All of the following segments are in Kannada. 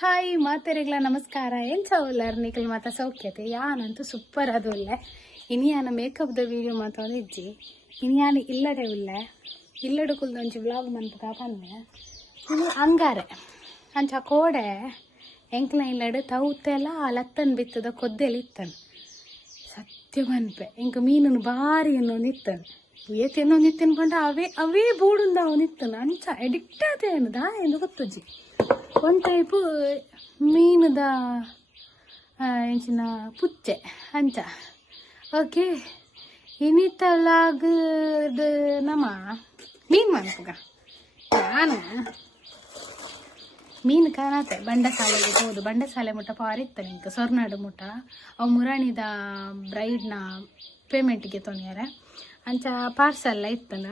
ಹಾಯ್ ಮಾತೆರೆಗ್ಲ ನಮಸ್ಕಾರ ಏನ್ ಚವಲ್ಲರ್ ನಿಖಲ್ ಮಾತ ಸೌಖ್ಯತೆ ಯಾನಂತೂ ಸೂಪರ್ ಅದು ಇಲ್ಲ ಇನಿಯಾನ ಮೇಕಪ್ದ ವೀಡಿಯೋ ಮಾತಾಡೋದು ಇಜ್ಜಿ ಇನಿಯಾನ ಇಲ್ಲಡೆ ಉಳ್ಳೆ ಇಲ್ಲಡು ಕುಲ್ದೊಂಚಿ ವ್ಲಾಗ್ ಮನ್ಪುಗ ಬಂದೆ ಇನ್ನು ಅಂಗಾರೆ ಅಂಚ ಕೋಡೆ ಎಂಕ್ಲ ಇಲ್ಲಡು ತೌತೆಲ್ಲ ಲತ್ತನ್ ಬಿತ್ತದ ಕೊದ್ದೆಲಿ ಇತ್ತನ್ ಸತ್ಯ ಮನ್ಪೆ ಇಂಕ ಮೀನನ್ನು ಭಾರಿ ಅನ್ನೋದು ಇತ್ತನ್ ಏತ್ ಅನ್ನೋದು ಇತ್ತನ್ ಪಂಡ ಅವೇ ಬೋಡುಂದ ಅವನಿತ್ತನು ಅಂಚ ಎಡಿಕ್ಟ್ ಆತೇನು ದಾ ಎಂದು ಗೊತ್ತಜ್ಜಿ ಒಂದು ಟೈಪು ಮೀನದ ಎಂಚಿನ ಪುಚ್ಚೆ ಅಂಚ ಓಕೆ ಇನಿತಲಾಗದ ನಮ್ಮ ಮೀನು ಮನ್ಪುಗ ನಾನು ಮೀನು ಕಾಣತ್ತೆ ಬಂಡಸಾಲೆಗೆ ಹೋದು ಬಂಡಸಾಲೆ ಮುಟ್ಟ ಪಾರಿತ್ತ ನಿಂಕ ಸೊರ್ನಾಡು ಮುಟ್ಟ ಅವು ಮುರಾಣಿದ ಬ್ರೈಡ್ನ ಪೇಮೆಂಟ್ಗೆ ತೊಂದಿಯಾರೆ ಅಂಚ ಪಾರ್ಸೆಲ್ಲ ಇತ್ತಲ್ಲ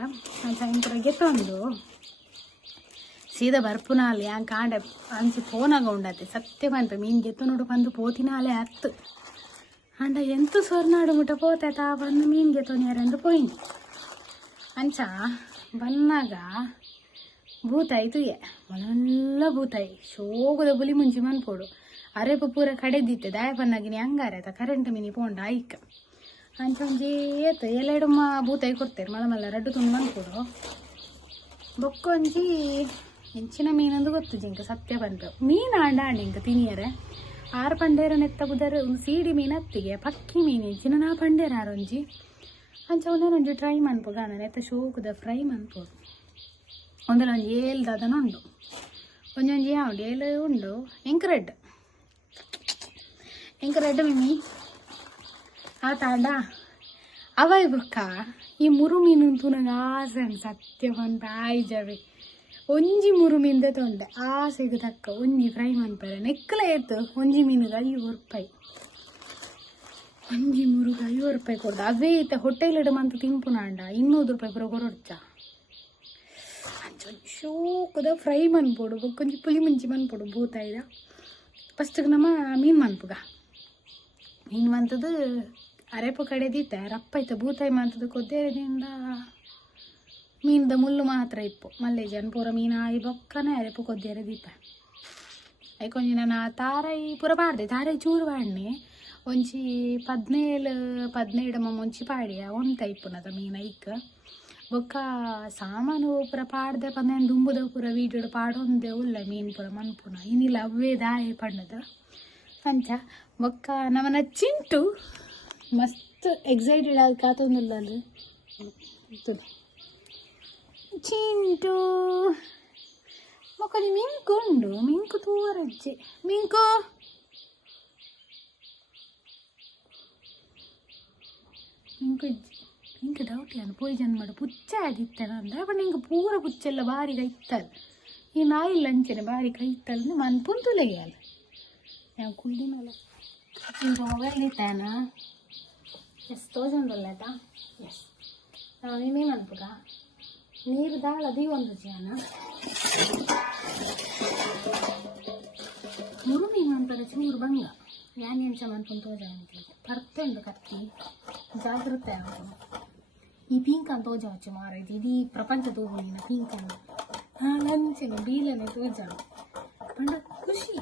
ಅಂಚ ಇಂಕರಿಗೆ ತೊಂದು ಸೀದಾ ಬರ್ಪುನಾಲೆ ಯಾನ್ ಕಾಂಡೆ ಅಂಚೆ ಫೋನಾಗ ಉಂಡತ್ತೆ ಸತ್ಯ ಬಂತು ಮೀನು ಗೆತ್ತು ನೋಡು ಬಂದು ಪೋತಿನಾಲೆ ಹತ್ತು ಅಂಡ ಎಂತು ಸೊರ್ನಾಡು ಮುಟ್ಟ ಪೋತಾಯ್ತಾ ಬಂದು ಮೀನು ಗೆತ್ತೋನ್ಯಾರೆಂದು ಪೋಯಿನಿ ಅಂಚ ಬನ್ನಾಗ ಭೂತಾಯ್ತು ಮನೆಲ್ಲ ಭೂತಾಯಿ ಶೋಗದ ಬುಲಿ ಮುಂಚಿ ಮನ್ಪೋಡು ಅರೆಪ ಪೂರ ಕಡೆದಿತ್ತೆ ದಾಯ ಬನ್ನಾಗಿನಿ ಹಂಗಾರೆ ಕರೆಂಟ್ ಮಿನಿ ಪೋಂಡ ಐಕ್ ಅಂಚ ಒಂಜಿ ಏತು ಎಲ್ಲೆಡು ಭೂತಾಯಿ ಕೊಡ್ತೇವೆ ಮಲ ಮಲ್ಲ ರಡ್ಡು ತುಂಬ ಮನ್ಪೋಡು ಬೊಕ್ಕೊಂಜಿ ಹೆಂಚಿನ ಮೀನಂದು ಗೊತ್ತು ಜಿಂಕ ಸತ್ಯ ಬಂತು ಮೀನು ಆಂಡ ಇಂಕ ತಿನಿಯರೆ ಆರು ಪಂಡೇರ ನೆತ್ತ ಬುದರ ಒಂದು ಸೀಡಿ ಮೀನು ಹತ್ತಿಗೆ ಪಕ್ಕಿ ಮೀನು ಹೆಂಚಿನ ನಾ ಪಂಡೇರ ಆರೊಂಜಿ ಅಂಚ ಒಂದೊಂದು ಟ್ರೈ ಮನ್ಪು ಗಾನ ನೆತ್ತ ಶೋಕದ ಫ್ರೈ ಮನ್ಪೋದು ಒಂದಲ್ಲ ಒಂದು ಏಲ್ದದನ ಉಂಡು ಒಂದೊಂದು ಯಾವುದು ಏಳು ಉಂಡು ಎಂಕ ರೆಡ್ ಮಿಮಿ ಆ ತಾಂಡ ಅವೈ ಬೊಕ್ಕ ಈ ಮುರು ಮೀನು ನಂಗೆ ಆಸೆ ಸತ್ಯ ಬಂದು ಆಯ್ಜವೆ ಒಂಜಿ ಮುರು ಮೀನ್ದ ತೊಂಡೆ ಆಸೆಗೆ ತಕ್ಕ ಒಂಜಿ ಫ್ರೈ ಮನ್ಪರೆ ನೆಕ್ಕಲ ಎತ್ತು ಒಂಜಿ ಮೀನಿಗೆ 5 ರೂಪಾಯಿ ಒಂಜಿ ಮುರುಗ 5 ರೂಪಾಯಿ ಕೊಡ್ದು ಅವೇ ಇತ್ತ ಹೊಟ್ಟೆಲಿಡ ಮಂತ ತಿಂಪು ನಾಂಡ 200 ರೂಪಾಯಿ ಪುರ ಕೊರೊಡ್ಚ ಅಂಚ ಶೋಕದ ಫ್ರೈ ಮನ್ಪೋಡು ಕೊಂಚ ಪುಲಿ ಮುಂಚಿ ಮನ್ಪೋಡು ಭೂತಾಯಿದ ಫಸ್ಟಿಗೆ ನಮ್ಮ ಮೀನು ಮನ್ಪುಗ ಮೀನು ಮಂತದ್ದು ಅರೆಪು ಕಡೆದಿತ್ತೆ ರಪ್ಪ ಇತ್ತು ಭೂತಾಯಿ ಮಂತದ್ದು ಕೊದ್ದೇರದಿಂದ ಮೀನ್ದ ಮುಳ್ಳು ಮಾತ್ರ ಇಪ್ಪು ಮಲ್ಲೆ ಪೂರ ಮೀನು ಆಯಿ ಬೊಕ್ಕನೆ ಅರೆಪು ಕೊದ್ದೇರೆ ದೀಪ ಐಕೊಂಜಿ ನಾನು ತಾರೈ ಪೂರ ಪಾಡ್ದೆ ತಾರೈ ಚೂರು ಪಾಡ್ನೆ ಒಂಚಿ 17 ಮುಂಚಿ ಪಾಡಿಯ ಒಂದು ಟೈಪುನದ ಮೀನು ಐಕ್ ಬೊಕ್ಕ ಸಾಮಾನು ಪೂರ ಪಾಡ್ದೆ ಪಂದೇನು ದುಂಬುದ ಪೂರ ವೀಡಿಯೋಡು ಪಾಡೊಂದೆ ಉಲ್ಲ ಮೀನು ಪೂರ ಮನ್ಪುನ ಇನ್ನಿಲ್ಲ ಅವೇ ದಾಯ ಪಣ್ಣದ ಅಂಚ ಬೊಕ್ಕ ನಮ್ಮನ ಚಿಂಟು ಮಸ್ತ್ ಎಕ್ಸೈಟೆಡ್ ಆಗಿ ಕಾತೊಂದಿಲ್ಲ ಅಲ್ಲಿ ಚಿಂಟು ಮೊಕ್ಕನಿ ಮಿಂಕು ಉಂಡು ಮಿಂಕು ತೂರಜ್ಜಿ ಮಿಂಕು ಇಂಕ ಡೌಟ್ ಏನು ಪೋಯ್ಜನ್ ಮಾಡು ಪುಚ್ಚ ಆದಿತ್ತಲ್ಲ ಅಂದ್ರೆ ಬಟ್ ಇಂಕ ಪೂರ ಪುಚ್ಚೆಲ್ಲ ಬಾರಿ ಕೈತ್ತಲ್ಲ ಈ ನಾಯಿ ಲಂಚನೆ ಬಾರಿ ಕೈತ್ತಲ್ಲ ಮನ್ ಪುಂತುಲೆಯಲ್ಲ ಯಾವ ಕುಳ್ಳಿನಲ್ಲ ಇಂಕ ಮೊಬೈಲ್ ಇತ್ತಾನ ಎಸ್ ತೋಜಂದಲ್ಲಟ ಎಸ್ ನಿಮೇ ಮನ್ಪುಗ ನೀರು ದಾಳದಿ ಒಂದು ಜಾನ ಮುರು ಮೀನು ಅಂತದ ಚೂರು ಬಂಗ ಯಾನೆಂಚ ಮನ್ಪುಂದು ತೋಜ ಅಂತ ಪರ್ತೆ ಉಂಡು ಕತ್ತಿ ಜಾಗ್ರತೆ ಆಗ್ತದೆ ಈ ಪಿಂಕ್ ಅಂತ ತೋಜ ಹಚ್ಚು ಮಾರೈತಿ ಇದೀ ಪ್ರಪಂಚ ತೋಗಿನ ಪಿಂಕ್ ಅನ್ನು ಲಂಚನೆ ಬೀಲನೆ ತೋಜ ಪಂಡ ಖುಷಿ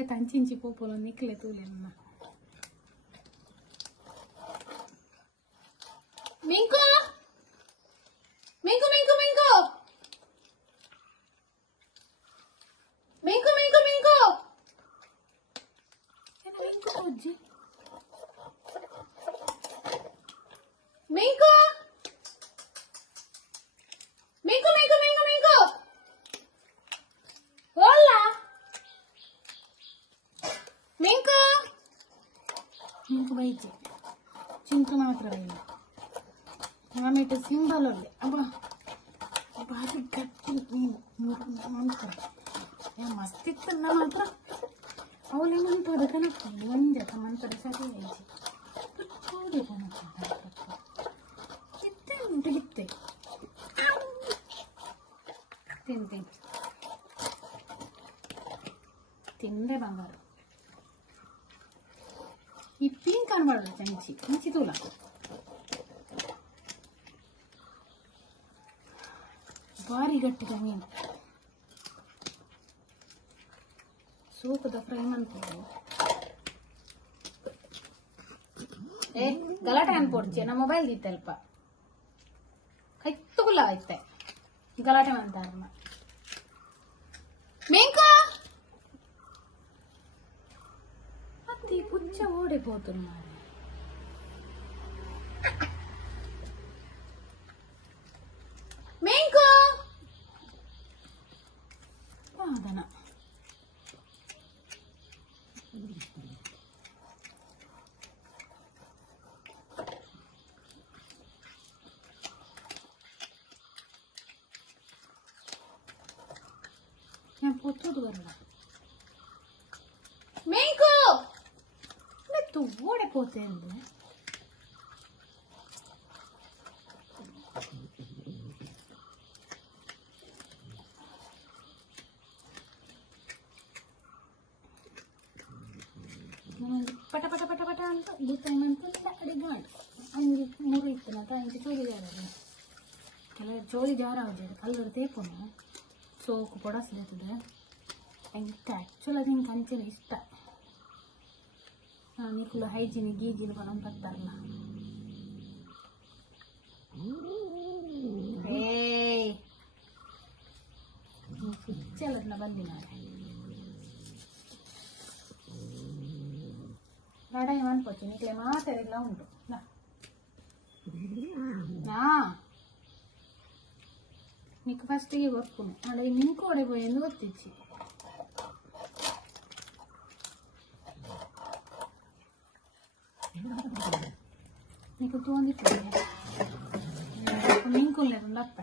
ಏತ ಅಂಚಿಂಚಿ ಪೋಪೋಲ ನಿಕ್ಲೆ ತೂಲೆ ನನ್ನ ಮಿಂಕು ಮಿಂಕು ಮಿಂಕು ಮಿಂಕು ಮಿಂಕು ಮಿಂಕು ಮಿಂಕು ಮಿಂಕು ಅಜ್ಜಿ ಮಿಂಕು ಮಿಂಕು ಮಿಂಕು ಮಿಂಕು ಮಿಂಕು ಹೋಲ್ಲ ಮಿಂಕು ಮಿಂಕು ಬೈಜಿ ಚಿಂಟು ಮಾತ್ರ ಬೈಲ್ಲ ಆಮೇಲೆ ಸಿಂಬಲ್ ಒಳ್ಳೆ ಅಬ್ಬ ಭಾರಿ ಗಟ್ಟಿ ಮಾಡ್ತಾರೆ ಮಸ್ತಿತ್ತನ್ನ ಮಾತ್ರ ಅವಳೆ ಮಂತದ ಕನಕ ಒಂದೇ ಮಂತರ ಸರಿ ಆಯ್ತು ಗಿತ್ತೆ ಉಂಟು ಗಿತ್ತೆ ತಿಂದೆ ಬಂಗಾರ ಈ ಪಿಂಕ್ ಅನ್ಬಾರ್ದು ಚಂಚಿ ತೂಲ ಭಾರಿ ಗಟ್ಟಿದ ಮೀನು ಸೂಪದ ಫ್ರೈ ಮಾಡ್ತೀವಿ. ಗಲಾಟೆ ಅನ್ಪೋಡ್ಚೆ ನಮ್ಮ ಮೊಬೈಲ್ ದಿತ್ತಲ್ಪ ಕೈತ್ತುಗುಲ್ಲ ಐತೆ ಗಲಾಟೆ ಅಂತಾರ ಮೇಂಕ ಮತ್ತೆ ಪುಚ್ಚ ಓಡಿಪೋತು ಮಾರೆ. ಮೇಂಕ ಅದನ ഞാൻ പൊത്തോട്ട് വരണം. മേങ്കോ ഓടെ പോത്തേണ്ട് ಪಟ ಪಟ ಪಟ ಪಟ ಅಂತ ಗೊತ್ತಾಯ್ತು ಅಡಿಗೆ ಮಾಡಿ ಹಂಗೆ ಮೂರು ಇತ್ತು ಅಂತ ಹಂಗೆ ಚೋಲಿ ಜಾರ ಕೆಲವು ಚೋಲಿ ಜಾರ ಆಗಿದೆ ಕಲ್ಲರು ತೇಪುನು ಸೋಕು ಕೊಡಸಿರ್ತದೆ ಹಂಗೆ ಇಷ್ಟ ಆ್ಯಕ್ಚುಲಿ ಅದು ಹಿಂಗೆ ಕಂಚನ ಇಷ್ಟ. ನಿಖಲು ಹೈಜಿನ್ ಗೀಜಿನ್ ಕೊಡೋದು ಬರ್ತಾರಲ್ಲ ಹುಚ್ಚೆಲ್ಲ ಬಂದಿ ನಾನು ರಾಡಾಯಿ ಅನ್ಕೋಚಿ ನಿಕ್ಲೆ ಮಾತಾಡಿಲ್ಲ ಉಂಟು ನಾ నీకు ఫస్ట్కి కొట్టుకుని అలా ఇంకో ఓడిపోయింది కొట్టించి నీకు తోందిట్లేదు ఇంకో లేదు అప్ప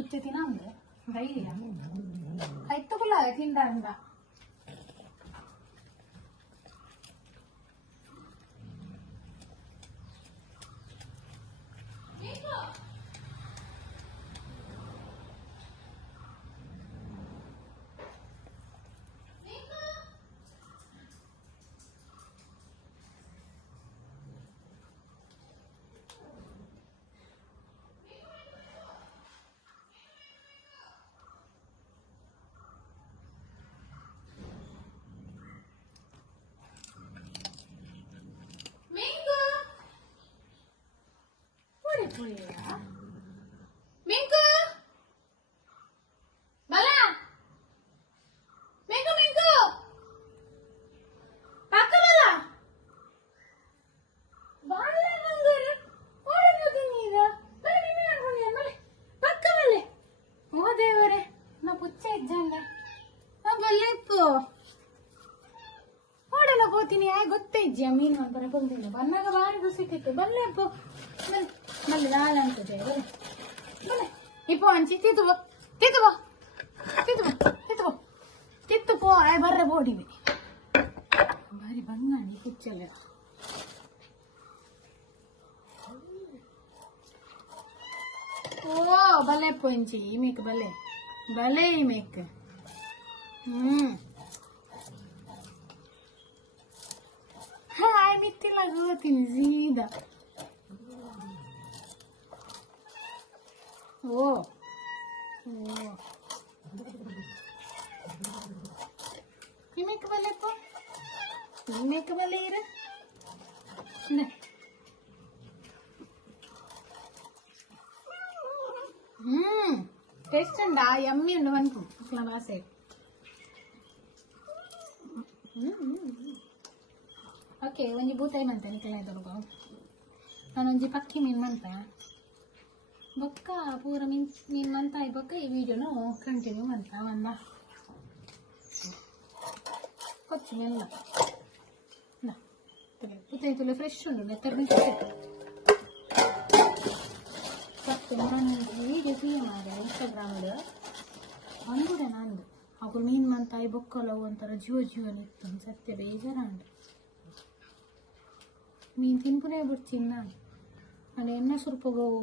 ఉచ్చి తినండి ధైర్య కైతుకులా తింటారంట. Minggu, bala, minggu, pakai bala, bala nanggur, orang lagi ni dah, bala ni mana punya, bala, pakai bala, oh devare, na pucce janda, na bala po, orang na poti ni ay gotte jamin man para pun ni, banna ka baari gusi kete, bala po, bala. మళ్ళీ రాలంటే ఇప్పుడు అంచి తిత్తుపో తిత్తుపో తిత్తుపో తిత్తుపో తిత్తుపో అవి బర్రె పోడివి మరి బంగాని కూర్చోలే. ఓ భలే పోయించి ఈమెకు భలే భలే ఈమెకు హాయ్ మిత్తిలా గోతిని జీదా ఓ ఈమెకు భలే పో ఈమెకు భలే ఇరు టేస్ట్ అండి యమ్మీ ఉండవు అనుకో అట్లా రాసే ಓಕೆ ಒಂಜಿ ಬೂತಾಯಿ ಮಂತೆ ನಿಖಲ ಇದ್ರಗ ನಾನೊಂಜಿ ಪಕ್ಕಿ ಮೀನು ಮಂತ ಬೊಕ್ಕ ಪೂರ ಮೀನು ಮಂತ ಬೊಕ್ಕ ಈ ವಿಡಿಯೋನು ಕಂಟಿನ್ಯೂ ಮಂತ ಒಂದ ಕೊಚ್ಚು ಮೆಲ್ಲ ಬೂತಾಯಿ ತುಲೆ ಫ್ರೆಶ್ ಉಂಡು ನೆತ್ತರ್ ಮತ್ತೆ ನಾನು ವಿಡಿಯೋ ಕ್ಲಿಯರ್ ಮಾಡಿದೆ ಇನ್ಸ್ಟಾಗ್ರಾಮಲ್ಲಿ ಬಂದುಡೆ ನಂದು ಅವು ಮೀನು ಮಂತಾಯಿ ಬೊಕ್ಕಲವು ಒಂಥರ ಜೀವನಿತ್ತು ಸತ್ಯ ಬೇಜಾರಂಡು ಮೀನು ತಿನ್ಪುನೇ ಬಿಡ್ತೀನಿ ನಾನು ಅಲ್ಲಿ ಎಣ್ಣೆ ಸುರ್ಪೋಗವು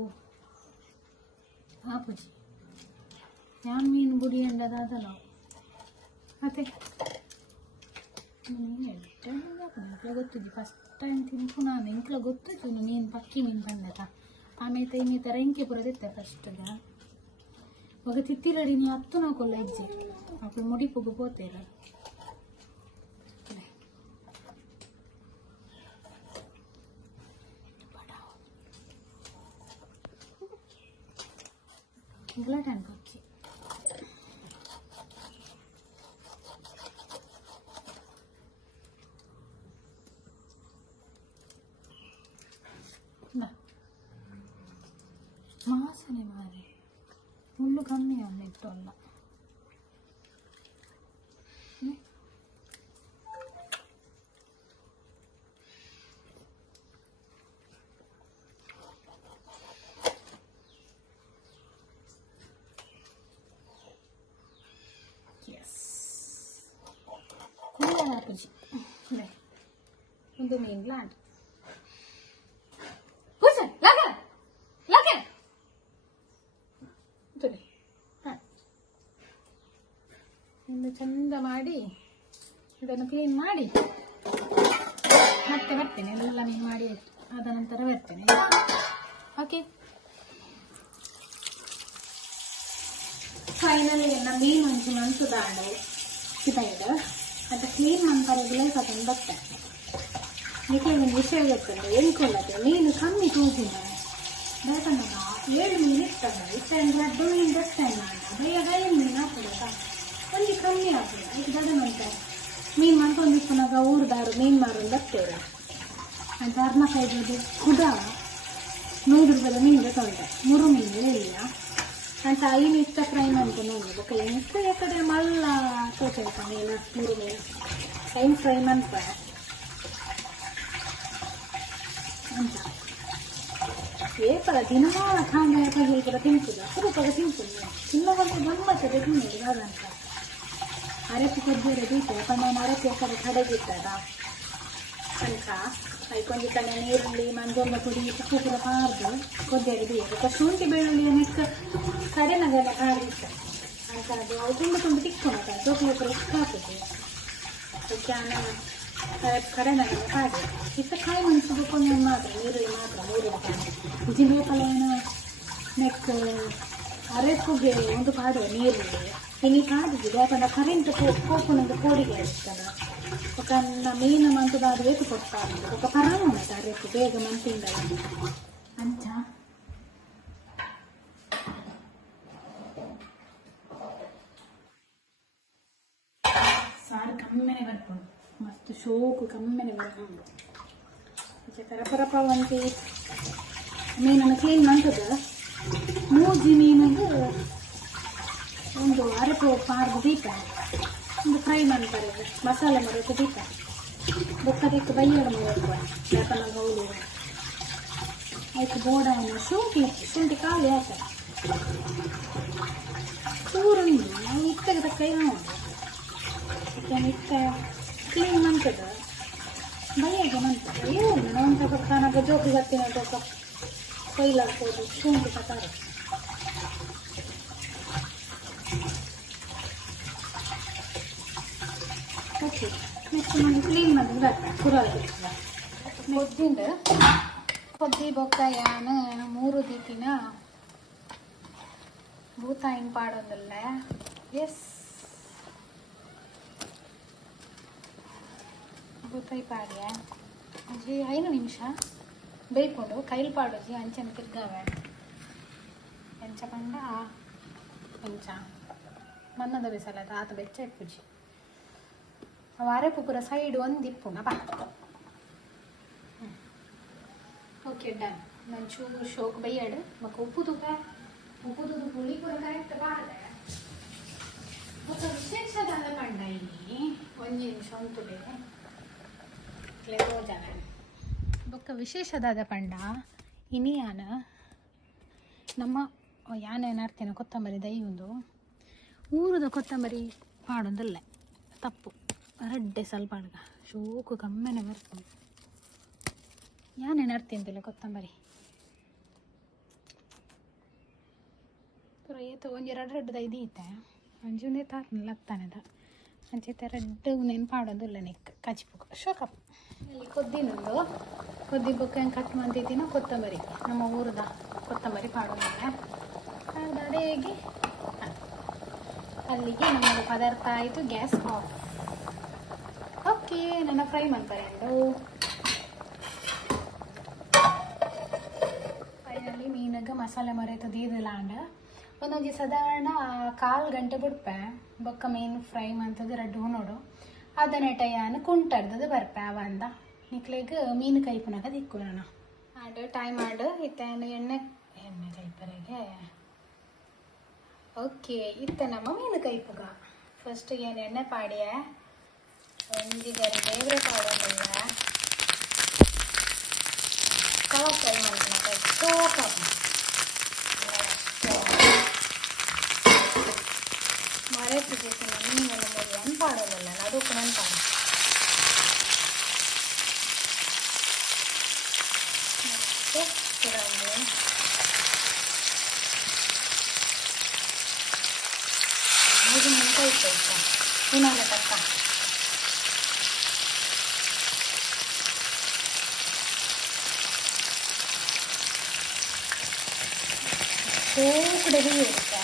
ಆಪುಜಿ ಯಾನ್ ಮೀನು ಬುಡಿ ಎಂದದಾದಲ್ಲ ಮತ್ತೆ ಇಂಟ್ಲ ಗೊತ್ತಿದ್ದಿ ಫಸ್ಟ್ ಟೈಮ್ ತಿನ್ಪು ನಾನು ಇಂಟ್ಲ ಗೊತ್ತಿತ್ತು ಮೀನು ಪಕ್ಕಿ ಮೀನು ಬಂದಟ ಆಮೇಲೆ ಇನ್ನಿತರ ಎಂಕೆ ಪುರ ತಿತ್ತೆ ಫಸ್ಟ್ಗ ಒಗ ತಿತ್ತಿರಡಿ ನೀವು ಹತ್ತು ನಾಕೊಲ್ಲ ಹೆಜ್ಜೆ ಅప్పుడు ಮುಡಿಪುಗು ಪೋತೇರ Gelatin cookie. ಮಾಸನೆ ಮಾರಿ ಹುಲ್ಲು ಕಮ್ಮಿ ಆಗಿತ್ತು ಅಲ್ಲ Apuji. Deh. Untuk England. Push. Lagi. Lagi. Itu deh. Ini ಚಂದ ಮಾಡಿ ಇದನ್ನು ಕ್ಲೀನ್ ಮಾಡಿ ಮತ್ತೆ ಬರ್ತೇನೆ ಎಲ್ಲ ಮೀನು ಮಾಡಿ ಆದ ನಂತರ ಬರ್ತೇನೆ ಓಕೆ ಫೈನಲಿ ನನ್ನ ಮೀನು ಮಂಚು ಮಂಚು ದಾಂಡು ಇದಾಯಿತು ಅದು ಕ್ಲೀನ್ ಮಾಡ್ತಾರೆ ಕಥನ್ ಬರ್ತೇನೆ ನಿಮಗೆ ಒಂದು ವಿಷಯ ಗೊತ್ತಲ್ಲ ಎನ್ಕೊಳ್ಳತ್ತೆ ಮೀನು ಕಮ್ಮಿ ತೂಗಿನ ಬೇಕಂದ 7 ಮೀನು ಇರ್ತದೆ ಇಷ್ಟೆಂದು ದೊಡ್ಡ ಮೀನು ಬರ್ತೇನೆ ನಾನು ಬೇಗ 5 ಮೀನು ಹಾಕೋದಾ ಒಂದು ಕಮ್ಮಿ ಆಗ್ತದೆ ಅದಕ್ಕೆ ದಡನಂತೆ ಮೀನು ಮಾಡ್ಕೊಂಡಿಪ್ಪನಾಗ ಊರ್ದಾರು ಮೀನು ಮಾರೋದು ಬರ್ತೇವೆ ಅಂತ ಅರ್ನ ಸೈಡ್ ಕುದ 100 ರೂಪಾಯಿ ಮೀನು ತೊಗೊಂಡೆ 3 ಮೀನು ಇಲ್ಲ ಅಂತ ಐನು ಇಷ್ಟ ಫ್ರೈ ಮಾಡ್ಕೊಂಡು ಬೊಕ್ಕ ಎಂತ ಯಾಕಡೆ ಮಲ್ಲ ತೋಚೈತ ಮೀನು 3 ಮೀನು ಐನು ಫ್ರೈ ಮಾಡ್ತಾರೆ ಅಂತ ಏಪಲ ದಿನ ಖಾಂಡ ಕೂಡ ತಿಂತದ ಅಪರೂಪಗ ತಿಂತದೆ ಚಿನ್ನವಂತ ಗಮ್ಮತ್ತದೆ ತಿನ್ನೋದು ಹಾಗಂತ ಅರೆಪು ಕೊದ್ದಿರೋ ದೀಪ ನಾನು ಅರೆಪು ಕಡೆ ಕಡೆಗಿಟ್ಟದ ಅಂತ ಐಕೊಂದು ಕಡೆ ನೀರುಳ್ಳಿ ಮಂಜೊಂಬ ಪುಡಿ ಉಪ್ಪು ಕೂಡ ಪಾರ್ದು ಕೊದ್ದಿರೋ ದೀಪ ಶುಂಠಿ ಬೆಳ್ಳುಳ್ಳಿ ನೆಕ್ಕ ಕಡೆನಾಗೆಲ್ಲ ಕಾಡಿತ್ತ ಅಂತ ಅದು ಅವು ತುಂಬ ತುಂಬ ತಿಕ್ಕೊಳತ್ತ ಚೋಕ್ಲೇಟ್ ಉಪ್ಪು ಹಾಕುದು ಅದಕ್ಕೆ ಕಡೆನಾಗೆಲ್ಲ ಕಾಡಿ ಇಷ್ಟ ಕಾಯಿ ಮೆಣಸು ಕೊಂಡು ಮಾತ್ರ ನೀರುಳ್ಳಿ ಮಾತ್ರ 3 ಕಾಯಿ ಜಿಲೇಪಲೇನು ನೆಕ್ ಅರೆಪ್ಪುಗೆ ಒಂದು ಪಾಡುವ ನೀರುಳ್ಳಿ ಇನ್ನು ಕಾಡಿದ್ದು ಯಾಕಂದ್ರೆ ಕರೆಂಟ್ ಕೋಪುನಂದು ಕೋಡಿಗೆ ಇರ್ತಲ್ಲ ఒక ಮೀನು ಮಂತದಾದ ವೇತು ಕೊಡ್ತಾರೆ ఒక ಪರಾಣ ಉಂಟು ಅರೆಪ್ಪು ಬೇಗ ಮಂತಿಂದ ಅಂತ ಸಾರು ಕಮ್ಮೆನೆ ಬರ್ಕೊಂಡು ಮಸ್ತ್ ಶೋಕು ಕಮ್ಮೆನೆ ಬರ್ಕೊಂಡು ಕರಪರಪ ಒಂಟಿ ಮೀನನ್ನು ಕ್ಲೀನ್ ಮಾಡ್ತದ ಮೂಜಿ ಮೀನಿಗೆ ಒಂದು ಅರೆಪು ಪಾರ್ದು ದೀಪ ಒಂದು ಫ್ರೈ ಮಾಡ್ತಾರೆ ಮಸಾಲೆ ಮಾಡೋದು ದೀಪ ಬೊಕ್ಕದಕ್ಕೆ ಬೈಯಡ ಮಾಡೋದು ಯಾಕಂದ್ರೆ ಹೌದು ಆಯ್ತು ಬೋಡನ್ನು ಶುಂಠಿ ಖಾಲಿ ಹಾಕ್ತಾರೆ ಚೂರುಂಡು ನಾವು ಇತ್ತಾಗ ತಕ್ಕ ಇತ್ತ ಕ್ಲೀನ್ ಮಾಡ್ತದ ಬೈಯಾಗೆ ಮಾಡ್ತದೆ ಏನು ನಾವು ಸ್ವಲ್ಪ ಕಾನಾಗ ಜೋಗಿ ಬರ್ತೀನಿ ಸ್ವಲ್ಪ ಕೊಯ್ಲಾಗ್ಬೋದು ಶುಂಠಿ ತತಾರೆ ಓಕೆ ನೆಕ್ಸ್ಟ್ ನಾನು ಕ್ಲೀನ್ ಮಾಡಿದ್ರೆ ಬರ್ತೇನೆ ಕುರಲ್ಲಿ ಕೊದ್ದಿ ಬೊಕ್ಕ ಯಾನು 3 ದಿಕ್ಕಿನ ಭೂತ ಹಿಂಗೆ ಪಾಡೋದಲ್ಲ ಎಸ್ ಭೂತಾಯಿ ಪಾಡ್ಯ ಅಜ್ಜಿ 5 ನಿಮಿಷ ಬೇಯ್ಕೊಂಡು ಕೈಲಿ ಪಾಡೋಜಿ ಅಂಚನ ತಿರ್ಗಾವೆ ಎಂಚ ಪಂಡ ಎಂಚ ಮನ್ನದ ಬಿಸಲದ ಆತ ಬೆಚ್ಚ ಇಪ್ಪುಜಿ ಅವಾರೆ ಪುಪುರ ಸೈಡ್ ಒಂದು ಇಪ್ಪುನ ಬಾ ಓಕೆ ಡನ್ ನಾನು ಚೂರು ಶೋಕ್ ಬೈಯಾಡು ಮಕ್ಕ ಉಪ್ಪುದು ಪುಳಿ ಪೂರ ಕರೆಕ್ಟ್ ಬಾರ್ದೆ ఒక ವಿಶೇಷದಾದ ಪಂಡ ಇಲ್ಲಿ 1 ನಿಮಿಷ ಉಂಟುಡೆ ರೋಜಾನ ಬೊಕ್ಕ ವಿಶೇಷದಾದ ಪಂಡ ಇನಿಯಾನ ನಮ್ಮ ಯಾನೇನಾಡ್ತೇನೆ ಕೊತ್ತಂಬರಿ ದೈಯುಂದು ಊರದ ಕೊತ್ತಂಬರಿ ಮಾಡೋದಲ್ಲ ತಪ್ಪು ರಡ್ಡೆ ಸ್ವಲ್ಪ ಅಡ್ಗ ಶೋಕು ಕಮ್ಮೆನೆ ಬರ್ತದೆ ಯಾನೇನು ಅರ್ತಿಂತಿಲ್ಲ ಕೊತ್ತಂಬರಿ ಪುರ ಏತ ಒಂಜಿ 2 ದೈದು ಈತೆ ಅಂಜುನೇ ತಾತನಲ್ಲ ಹತ್ತಾನೆದ ಅಂಚೈತೆ 2 ನೆನಪಾಡೋದಿಲ್ಲ ನೆಕ್ ಕಚ್ಬೇಕು ಶೋಕಪ್ಪ ಇಲ್ಲಿ ಕೊದ್ದಿನೊಂದು ಕೊದ್ದಿ ಬೊಕ್ಕ ಹೆಂಗೆ ಕಟ್ ಮಾಡ್ತಿದ್ದೀನೋ ಕೊತ್ತಂಬರಿ ನಮ್ಮ ಊರದ ಕೊತ್ತಂಬರಿ ಪಾಡೋದಿಲ್ಲ ಅದು ಅಡೇಗಿ ಅಲ್ಲಿಗೆ ನಮ್ಮ ಪದಾರ್ಥ ಆಯಿತು. Gas off. ಓಕೆ, ನನ್ನ ಫ್ರೈ ಮಾಡ್ತಾರೆ ಫೈನಲಿ ಮೀನಾಗ ಮಸಾಲೆ ಮರೆತು ದೀದಿಲ್ಲ ಅಂಡ ಒಂದೊಂದು ಸಾಧಾರಣ 1/4 ಗಂಟೆ ಬಿಡ್ಪೆ ಬೊಕ್ಕ ಮೀನು ಫ್ರೈ ಮಾಡ್ತದೆ ರೆಡ್ ನೋಡು ಅದನ್ನ ಟೈನ್ ಕುಂಟರ್ದದು ಬರ್ಪೆ ಅವಂದ ನಿಕ್ಲೆಗ್ ಮೀನು ಕೈಪುನಾಗ ದಿಕ್ಕು ನಾನು ಆಡ್ ಟೈಮ್ ಆಡು ಇತ್ತೇನು ಎಣ್ಣೆ ಕೈಪರೆಗೆ. ಓಕೆ, ಇತ್ತ ನಮ್ಮ ಮೀನು ಕೈಪುಗ ಫಸ್ಟ್ ಏನು ಎಣ್ಣೆ ಪಾಡಿಯ ಒಂಜಿಗರಿ ಬೇರೆ ಪಾಡಲ್ಲ ಕವ ಫ್ರೈ ಮಾಡ್ತೀನಿ ಸೋಕ ಮರೆತಿದ್ದೇನೆ ಮೀನೆಲ್ಲ ನೋಡಿ ಅನ್ಪಾಡೋದಲ್ಲ ಅದಕ್ಕೂ ನೆನ್ಪಾಡ ಮತ್ತೆ ನೆನ್ಪಾಯ್ತು ಏನಾಗ ತಕ್ಕ ಸೂಕಡೆ ಇರುತ್ತೆ.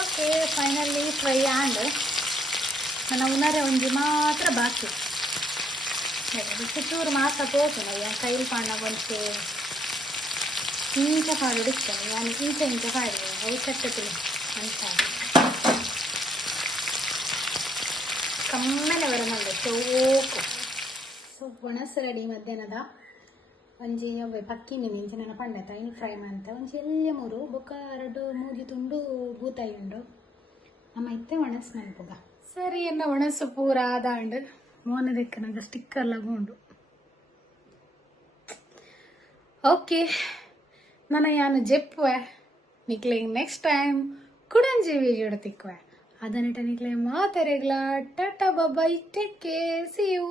ಓಕೆ, ಫೈನಲಿ ಫ್ರೈ ಆಂಡ್ ನನ್ನ ಉನರೆ ಒಂಜಿ ಮಾತ್ರ ಬಾಕಿ ಚೂರು ಮಾತ್ರ ತೋತು ನಾನು ಕೈಲಿ ಪಾಂಡ ಬಂತು ಇಂಚ ಪಾಡು ಹಿಡಿಸ್ತೇನೆ ನಾನು ಇಂಚ ಪಾಡಿದೆ ಅವು ಚಟ್ಟತಿಲ್ಲ ಅಂತ ಕಮ್ಮನೆ ಬರ ಮಾಡಿ ಚೋಕು ಸೊ ಒಣಸ ರೆಡಿ ಮಧ್ಯಾಹ್ನದ ಒಂಜಿ ಪಕ್ಕಿನ ಮಿಂಚಿ ನನ್ನ ಪಂಡತ ಇನ್ನು ಫ್ರೈ ಮಾಡ್ತ ಒಂಜಿ ಎಲ್ಲ ಮೂರು ಬೊಕ್ಕ 2-3 ತುಂಡು ಬೂತಾಯಿ ಉಂಡು ನಮ್ಮ ಇತ್ತೆ ಒಣಸ್ ನೆನಪುಗ ಸರಿ ಎನ್ನ ಒಣಸು ಪೂರ ಆದಾಂಡ್ ಮೋನದೆಕ್ಕನಾಗ ಸ್ಟಿಕ್ಕರ್ ಲಗುಂಡು. ಓಕೆ, ನನ್ನ ಯಾನು ಜೆಪ್ಪುವೆ ನಿಕ್ಲೆ ನೆಕ್ಸ್ಟ್ ಟೈಮ್ ಕುಡಂಜಿ ವಿಡಿಯೋ ತಿಕ್ಕುವೆ ಅದನ್ನಿಟ್ಟ ನಿಕ್ಲೆ ಮಾತಾರೆಗ್ಲ ta-ta bye bye take care see you.